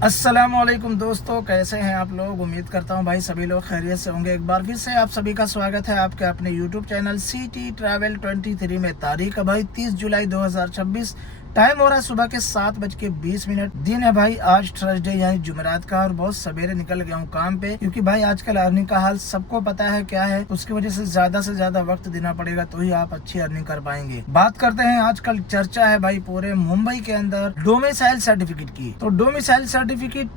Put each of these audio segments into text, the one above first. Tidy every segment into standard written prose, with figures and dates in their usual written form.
अस्सलामुअलैकुम दोस्तों, कैसे हैं आप लोग। उम्मीद करता हूं भाई सभी लोग खैरियत से होंगे। एक बार फिर से आप सभी का स्वागत है आपके अपने यूट्यूब चैनल सिटी ट्रैवल 23 में। तारीख है भाई 30 जुलाई 2026। टाइम हो रहा है सुबह के 7:20। दिन है भाई आज थर्सडे यानी जुमेरात का, और बहुत सवेरे निकल गया हूँ काम पे, क्योंकि भाई आजकल अर्निंग का हाल सबको पता है क्या है। उसकी वजह से ज्यादा वक्त देना पड़ेगा तो ही आप अच्छी अर्निंग कर पाएंगे। बात करते हैं, आजकल चर्चा है भाई पूरे मुंबई के अंदर डोमिसाइल सर्टिफिकेट की। तो डोमिसाइल सर्टिफिकेट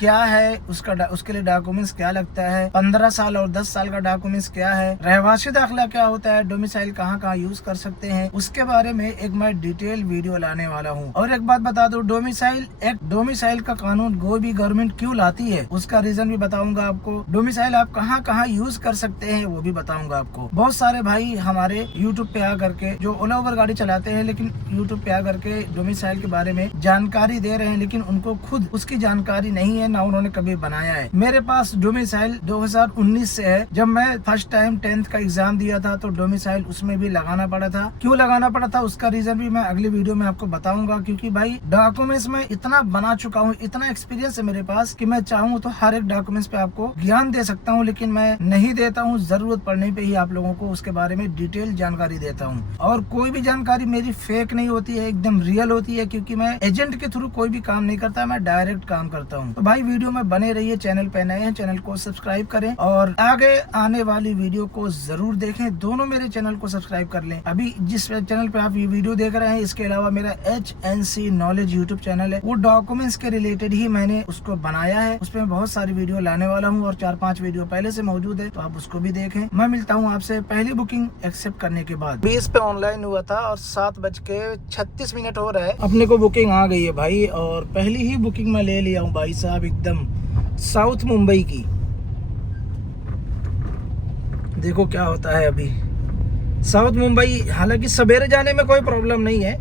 क्या है, उसके लिए डॉक्यूमेंट्स क्या लगता है, 15 साल और 10 साल का डॉक्यूमेंट्स क्या है, रहवासी दाखिला क्या होता है, डोमिसाइल कहाँ कहाँ यूज कर सकते हैं, उसके बारे में एक मैं डिटेल वीडियो लाने वाला हूँ। और एक बात बता दूं, डोमिसाइल का कानून कोई भी गवर्नमेंट क्यों लाती है उसका रीजन भी बताऊंगा आपको। डोमिसाइल आप कहाँ कहाँ यूज कर सकते हैं वो भी बताऊंगा आपको। बहुत सारे भाई हमारे यूट्यूब पे आकर के जो ओला उबर गाड़ी चलाते हैं, लेकिन यूट्यूब पे आकर के डोमिसाइल के बारे में जानकारी दे रहे हैं, लेकिन उनको खुद उसकी जानकारी नहीं है, ना उन्होंने कभी बनाया है। मेरे पास डोमिसाइल 2019 से है। जब मैं फर्स्ट टाइम 10th का एग्जाम दिया था तो डोमिसाइल उसमें भी लगाना पड़ा था। क्यों लगाना पड़ा था उसका रीजन भी मैं अगली वीडियो में आपको बताऊंगा, क्योंकि भाई डॉक्यूमेंट्स में इतना बना चुका हूँ, इतना एक्सपीरियंस है मेरे पास कि मैं चाहूँ तो हर एक डॉक्यूमेंट्स पे आपको ज्ञान दे सकता हूँ, लेकिन मैं नहीं देता हूँ। जरूरत पड़ने पे ही आप लोगों को उसके बारे में डिटेल जानकारी देता हूँ। और कोई भी जानकारी मेरी फेक नहीं होती है, एकदम रियल होती है, क्योंकि मैं एजेंट के थ्रू कोई भी काम नहीं करता, मैं डायरेक्ट काम करता हूँ। तो भाई वीडियो में बने रहिए। चैनल पे नए हैं, चैनल को सब्सक्राइब करें और आगे आने वाली वीडियो को जरूर देखें। दोनों मेरे चैनल को सब्सक्राइब कर लें। अभी जिस चैनल पे आप ये वीडियो देख रहे हैं, इसके अलावा मेरा HNC नॉलेज यूट्यूब चैनल है, वो डॉक्यूमेंट्स के रिलेटेड ही मैंने उसको बनाया है। उसमें बहुत सारी वीडियो लाने वाला हूँ और 4-5 वीडियो पहले से मौजूद है, तो आप उसको भी देखें। मैं मिलता हूँ आपसे पहली बुकिंग एक्सेप्ट करने के बाद। 20 पे ऑनलाइन हुआ था और 7:36 हो रहा है, अपने को बुकिंग आ गई है भाई। और पहली ही बुकिंग मैं ले लिया हूँ भाई साहब, एकदम साउथ मुंबई की। देखो क्या होता है अभी साउथ मुंबई। हालांकि सवेरे जाने में कोई प्रॉब्लम नहीं है,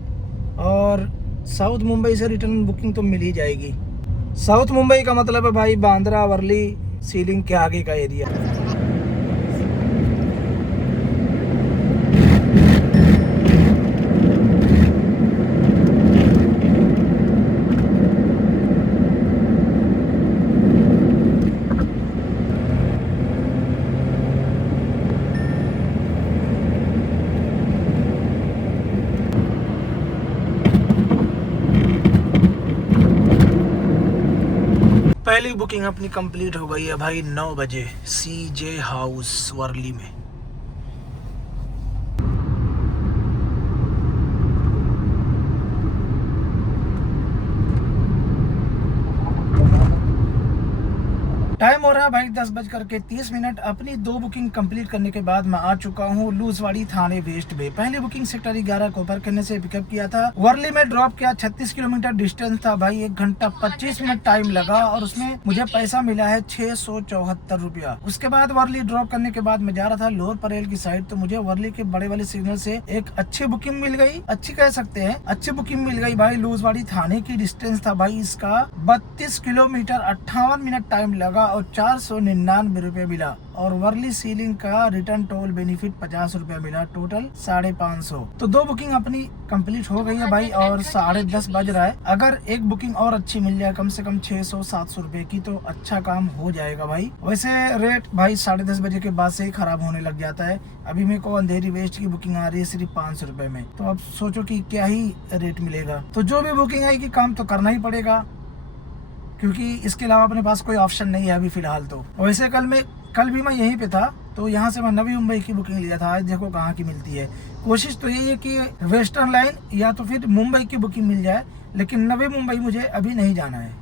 और साउथ मुंबई से रिटर्न बुकिंग तो मिल ही जाएगी। साउथ मुंबई का मतलब है भाई बांद्रा, वर्ली, सीलिंग के आगे का एरिया। पहली बुकिंग अपनी कंप्लीट हो गई है भाई 9 बजे, CJ हाउस वर्ली में। टाइम हो रहा है भाई 10:30। अपनी 2 बुकिंग कंप्लीट करने के बाद मैं आ चुका हूँ लूजवाड़ी थाने वेस्ट में। पहली बुकिंग सेक्टर 11 कोपर करने से पिकअप किया था, वर्ली में ड्रॉप किया। 36 किलोमीटर डिस्टेंस था भाई, 1 घंटा 25 मिनट टाइम लगा, और उसमें मुझे पैसा मिला है 674 रुपया। उसके बाद वर्ली ड्रॉप करने के बाद मैं जा रहा था लोअर परेल की साइड, तो मुझे वर्ली के बड़े वाले सिग्नल से एक अच्छी बुकिंग मिल गई, अच्छी कह सकते हैं, अच्छी बुकिंग मिल गई भाई। लूजवाड़ी थाने की डिस्टेंस था भाई इसका 32 किलोमीटर, 58 मिनट टाइम लगा और 499 रुपए मिला। और वर्ली सीलिंग का रिटर्न टोल बेनिफिट 50 रुपया मिला, टोटल 550। तो 2 बुकिंग अपनी कंप्लीट हो गई है भाई, और 10:30 बज रहा है। अगर एक बुकिंग और अच्छी मिल जाए, कम से कम 600-700 रुपए की, तो अच्छा काम हो जाएगा भाई। वैसे रेट भाई 10:30 बजे के बाद से ही खराब होने लग जाता है। अभी मेरे को अंधेरी वेस्ट की बुकिंग आ रही है सिर्फ 500 रुपए में, तो अब सोचो कि क्या ही रेट मिलेगा। तो जो भी बुकिंग आएगी काम तो करना ही पड़ेगा, क्योंकि इसके अलावा अपने पास कोई ऑप्शन नहीं है अभी फिलहाल। तो वैसे कल भी मैं यहीं पे था, तो यहाँ से मैं नवी मुंबई की बुकिंग लिया था। आज देखो कहाँ की मिलती है। कोशिश तो यही है कि वेस्टर्न लाइन या तो फिर मुंबई की बुकिंग मिल जाए, लेकिन नवी मुंबई मुझे अभी नहीं जाना है।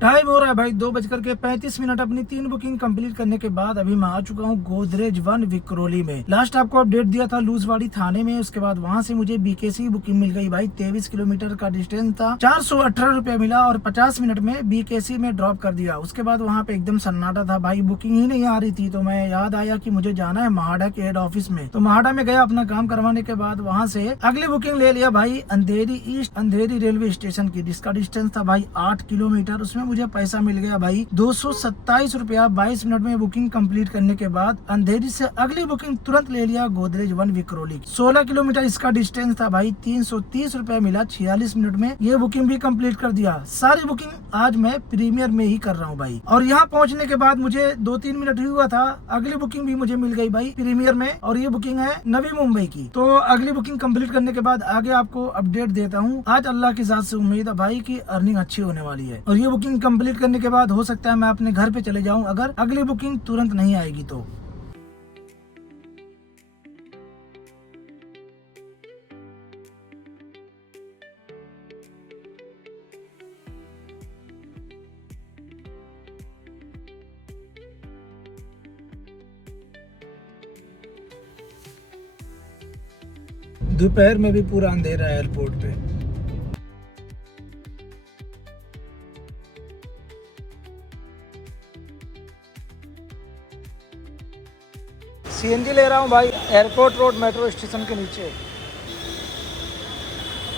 टाइम हो रहा है भाई 2:35। अपनी 3 बुकिंग कंप्लीट करने के बाद अभी मैं आ चुका हूँ गोदरेज 1 विक्रोली में। लास्ट आपको अपडेट दिया था लूजवाड़ी थाने में। उसके बाद वहां से मुझे बीकेसी बुकिंग मिल गई भाई। 23 किलोमीटर का डिस्टेंस था, 418 रुपया मिला और 50 मिनट में बीकेसी में ड्रॉप कर दिया। उसके बाद वहाँ पे एकदम सन्नाटा था भाई, बुकिंग ही नहीं आ रही थी। तो मैं याद आया कि मुझे जाना है महाड़ा के हेड ऑफिस में। तो महाड़ा में गया अपना काम करवाने के बाद वहाँ से अगली बुकिंग ले लिया भाई अंधेरी ईस्ट अंधेरी रेलवे स्टेशन की, जिसका डिस्टेंस था भाई 8 किलोमीटर। उसमें मुझे पैसा मिल गया भाई 227 रुपया 22 मिनट में। बुकिंग कंप्लीट करने के बाद अंधेरी से अगली बुकिंग तुरंत ले लिया गोदरेज 1 विक्रोली। 16 किलोमीटर इसका डिस्टेंस था भाई, 330 रुपया मिला 46 मिनट में। ये बुकिंग भी कंप्लीट कर दिया। सारी बुकिंग आज मैं प्रीमियर में ही कर रहा हूँ भाई। और यहाँ पहुँचने के बाद मुझे 2-3 मिनट ही हुआ था, अगली बुकिंग भी मुझे मिल गई भाई प्रीमियर में। और ये बुकिंग है नवी मुंबई की। तो अगली बुकिंग कंप्लीट करने के बाद आगे आपको अपडेट देता हूँ। आज अल्लाह की जात से उम्मीद है भाई की अर्निंग अच्छी होने वाली है। और ये बुकिंग कंप्लीट करने के बाद हो सकता है मैं अपने घर पे चले जाऊं अगर अगली बुकिंग तुरंत नहीं आएगी तो। दोपहर में भी पूरा अंधेरा है एयरपोर्ट पे। सीएनजी ले रहा हूँ भाई एयरपोर्ट रोड मेट्रो स्टेशन के नीचे।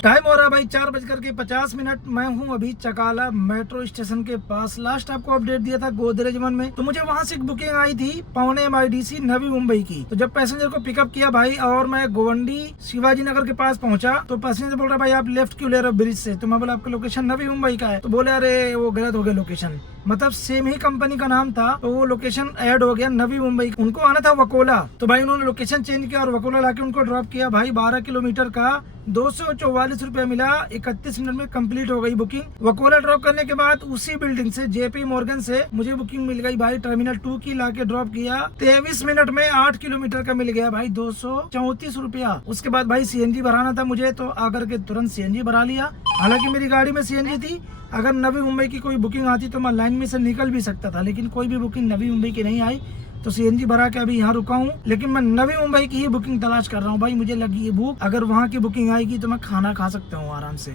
टाइम हो रहा है भाई 4:50। मैं हूँ अभी चकाला मेट्रो स्टेशन के पास। लास्ट आपको अपडेट दिया था गोदरेज 1 में। तो मुझे वहाँ से एक बुकिंग आई थी पौने MIDC नवी मुंबई की। तो जब पैसेंजर को पिकअप किया भाई और मैं गोवंडी शिवाजी नगर के पास पहुंचा तो पैसेंजर बोल रहा भाई आप लेफ्ट क्यों ले रहे हो ब्रिज से। तो मैं बोला आपका लोकेशन नवी मुंबई का है। तो बोले अरे वो गलत हो गया लोकेशन, मतलब सेम ही कंपनी का नाम था तो वो लोकेशन ऐड हो गया नवी मुंबई। उनको आना था वकोला, तो भाई उन्होंने लोकेशन चेंज किया और वकोला लाके उनको ड्रॉप किया भाई। 12 किलोमीटर का 244 रुपया मिला। 31 मिनट में कंप्लीट हो गई बुकिंग। वकोला ड्रॉप करने के बाद उसी बिल्डिंग से JP मॉर्गन से मुझे बुकिंग मिल गई भाई टर्मिनल 2 की, लाके ड्रॉप किया। 23 मिनट में 8 किलोमीटर का मिल गया भाई 234 रुपया। उसके बाद भाई CNG भराना था मुझे, तो आकर के तुरंत CNG भरा लिया। हालांकि मेरी गाड़ी में CNG थी। अगर नवी मुंबई की कोई बुकिंग आती तो मैं लाइन में से निकल भी सकता था, लेकिन कोई भी बुकिंग नवी मुंबई की नहीं आई तो CNG भरा के अभी यहाँ रुका हूँ। लेकिन मैं नवी मुंबई की ही बुकिंग तलाश कर रहा हूँ भाई, मुझे लगी है भूख। अगर वहाँ की बुकिंग आएगी तो मैं खाना खा सकता हूँ आराम से।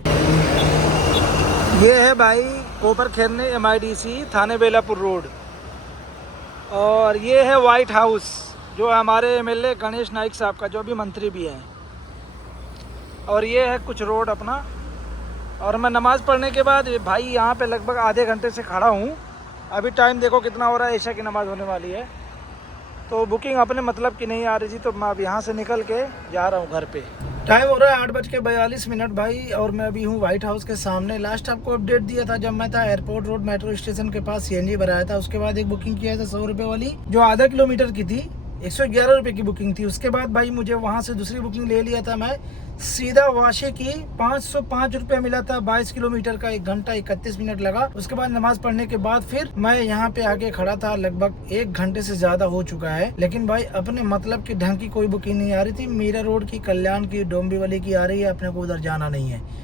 ये है भाई कोपर खेरने MIDC थाने बेलापुर रोड। और ये है व्हाइट हाउस जो हमारे MLA गणेश नाइक साहब का, जो अभी मंत्री भी है। और ये है कुछ रोड अपना। और मैं नमाज़ पढ़ने के बाद भाई यहाँ पे लगभग आधे घंटे से खड़ा हूँ। अभी टाइम देखो कितना हो रहा है, ईशा की नमाज़ होने वाली है। तो बुकिंग अपने मतलब की नहीं आ रही थी तो मैं अब यहाँ से निकल के जा रहा हूँ घर पे। टाइम हो रहा है 8:42 भाई और मैं अभी हूँ व्हाइट हाउस के सामने। लास्ट आपको अपडेट दिया था जब मैं था एयरपोर्ट रोड मेट्रो स्टेशन के पास, CNG भराया था। उसके बाद एक बुकिंग किया था 100 रुपये वाली जो आधा किलोमीटर की थी, 111 रुपये की बुकिंग थी। उसके बाद भाई मुझे वहाँ से दूसरी बुकिंग ले लिया था मैं सीधा वाशी की, 505 रुपया मिला था 22 किलोमीटर का। 1 घंटा 31 मिनट लगा। उसके बाद नमाज पढ़ने के बाद फिर मैं यहाँ पे आके खड़ा था। लगभग 1 घंटे से ज्यादा हो चुका है, लेकिन भाई अपने मतलब की ढंग की कोई बुकिंग नहीं आ रही थी। मीरा रोड की, कल्याण की, डोंबिवली की आ रही है, अपने को उधर जाना नहीं है।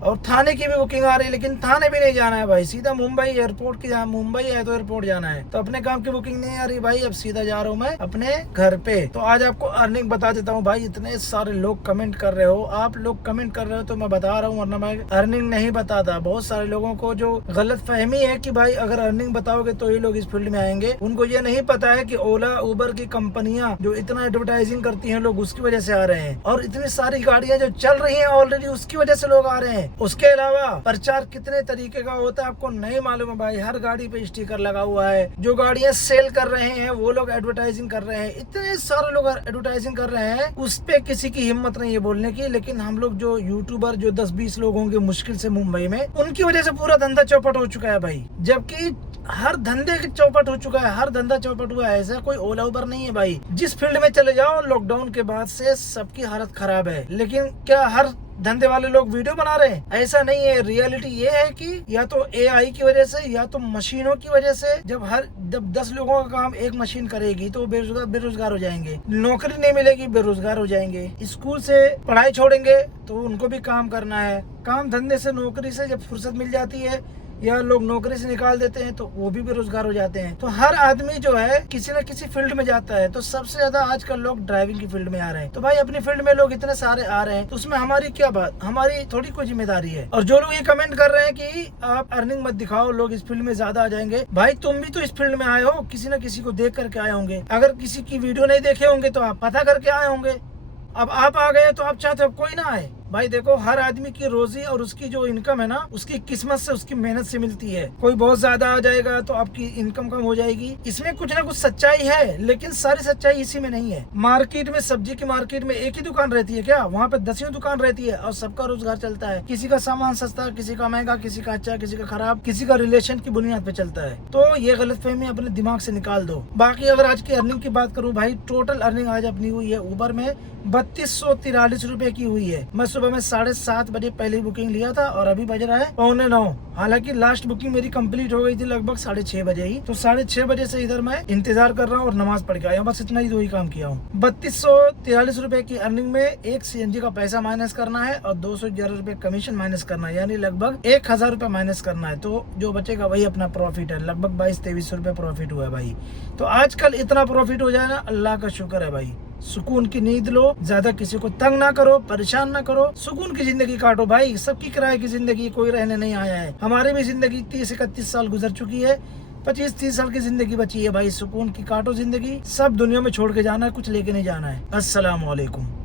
और थाने की भी बुकिंग आ रही है, लेकिन थाने भी नहीं जाना है भाई, सीधा मुंबई एयरपोर्ट की, जहाँ मुंबई है तो एयरपोर्ट जाना है। तो अपने काम की बुकिंग नहीं आ रही भाई, अब सीधा जा रहा हूँ मैं अपने घर पे। तो आज आपको अर्निंग बता देता हूँ भाई। इतने सारे लोग कमेंट कर रहे हो, आप लोग कमेंट कर रहे हो तो मैं बता रहा हूँ, वरना मैं अर्निंग नहीं बताता। बहुत सारे लोगों को जो गलत फहमी है कि भाई अगर अर्निंग बताओगे तो ही लोग इस फील्ड में आएंगे। उनको ये नहीं पता है कि ओला उबर की कंपनियां जो इतना एडवर्टाइजिंग करती हैं, लोग उसकी वजह से आ रहे हैं। और इतनी सारी गाड़ियां जो चल रही हैं ऑलरेडी, उसकी वजह से लोग आ रहे हैं। उसके अलावा प्रचार कितने तरीके का होता है आपको नहीं मालूम है भाई। हर गाड़ी पे स्टिकर लगा हुआ है। जो गाड़ियां सेल कर रहे हैं वो लोग एडवर्टाइजिंग कर रहे हैं। इतने सारे लोग एडवर्टाइजिंग कर रहे हैं, उस पे किसी की हिम्मत नहीं है बोलने की। लेकिन हम लोग जो यूट्यूबर जो 10-20 लोग होंगे मुश्किल से मुंबई में, उनकी वजह से पूरा धंधा चौपट हो चुका है भाई। जबकि हर धंधे की चौपट हो चुका है, हर धंधा चौपट हुआ है। ऐसा कोई ओला उबर नहीं है भाई। जिस फील्ड में चले जाओ लॉकडाउन के बाद से सबकी हालत खराब है। लेकिन क्या हर धंधे वाले लोग वीडियो बना रहे हैं? ऐसा नहीं है। रियलिटी ये है कि या तो AI की वजह से या तो मशीनों की वजह से। जब 10 लोगों का काम एक मशीन करेगी तो बेरोजगार हो जाएंगे, नौकरी नहीं मिलेगी, बेरोजगार हो जाएंगे। स्कूल से पढ़ाई छोड़ेंगे तो उनको भी काम करना है। काम धंधे से, नौकरी से जब फुर्सत मिल जाती है या लोग नौकरी से निकाल देते हैं तो वो भी बेरोजगार हो जाते हैं। तो हर आदमी जो है किसी न किसी फील्ड में जाता है। तो सबसे ज्यादा आजकल लोग ड्राइविंग की फील्ड में आ रहे हैं। तो भाई अपनी फील्ड में लोग इतने सारे आ रहे हैं तो उसमें हमारी क्या बात, हमारी थोड़ी कोई जिम्मेदारी है। और जो लोग ये कमेंट कर रहे हैं कि आप अर्निंग मत दिखाओ, लोग इस फील्ड में ज्यादा आ जाएंगे, भाई तुम भी तो इस फील्ड में आए हो, किसी न किसी को देख करके आए होंगे। अगर किसी की वीडियो नहीं देखे होंगे तो आप पता करके आए होंगे। अब आप आ गए तो आप चाहते हो कोई ना आए। भाई देखो, हर आदमी की रोजी और उसकी जो इनकम है ना, उसकी किस्मत से, उसकी मेहनत से मिलती है। कोई बहुत ज्यादा आ जाएगा तो आपकी इनकम कम हो जाएगी। इसमें कुछ ना कुछ सच्चाई है, लेकिन सारी सच्चाई इसी में नहीं है। मार्केट में, सब्जी की मार्केट में एक ही दुकान रहती है क्या? वहाँ पे 10 दुकान रहती है और सबका रोजगार चलता है। किसी का सामान सस्ता, किसी का महंगा, किसी का अच्छा, किसी का खराब, किसी का रिलेशन की बुनियाद पे चलता है। तो ये गलतफहमी अपने दिमाग से निकाल दो। बाकी अगर आज की अर्निंग की बात करूँ भाई, टोटल अर्निंग आज अपनी हुई है उबर में 3243 रुपए की हुई है। मैं सुबह में 7:30 बजे पहली बुकिंग लिया था और अभी बज रहा है 8:45। हालांकि लास्ट बुकिंग मेरी कंप्लीट हो गई थी लगभग 6:30 बजे ही। तो 6:30 बजे से इधर मैं इंतजार कर रहा हूँ और नमाज पढ़ के आया हूँ। बस इतना ही दो ही काम किया हूँ। 3243 रुपए की अर्निंग में एक CNG का पैसा माइनस करना है और 211 रुपए कमीशन माइनस करना है, यानी लगभग 1000 रुपए माइनस करना है। तो जो बचेगा वही अपना प्रॉफिट है। लगभग 22-23 रुपए प्रॉफिट हुआ है भाई। तो आजकल इतना प्रॉफिट हो जाए ना, अल्लाह का शुक्र है भाई। सुकून की नींद लो, ज्यादा किसी को तंग ना करो, परेशान ना करो, सुकून की जिंदगी काटो भाई। सबकी किराए की जिंदगी, कोई रहने नहीं आया है। हमारी भी जिंदगी 30-31 साल गुजर चुकी है, 25-30 साल की जिंदगी बची है भाई। सुकून की काटो जिंदगी। सब दुनिया में छोड़ के जाना है, कुछ लेके नहीं जाना है। अस्सलाम वालेकुम।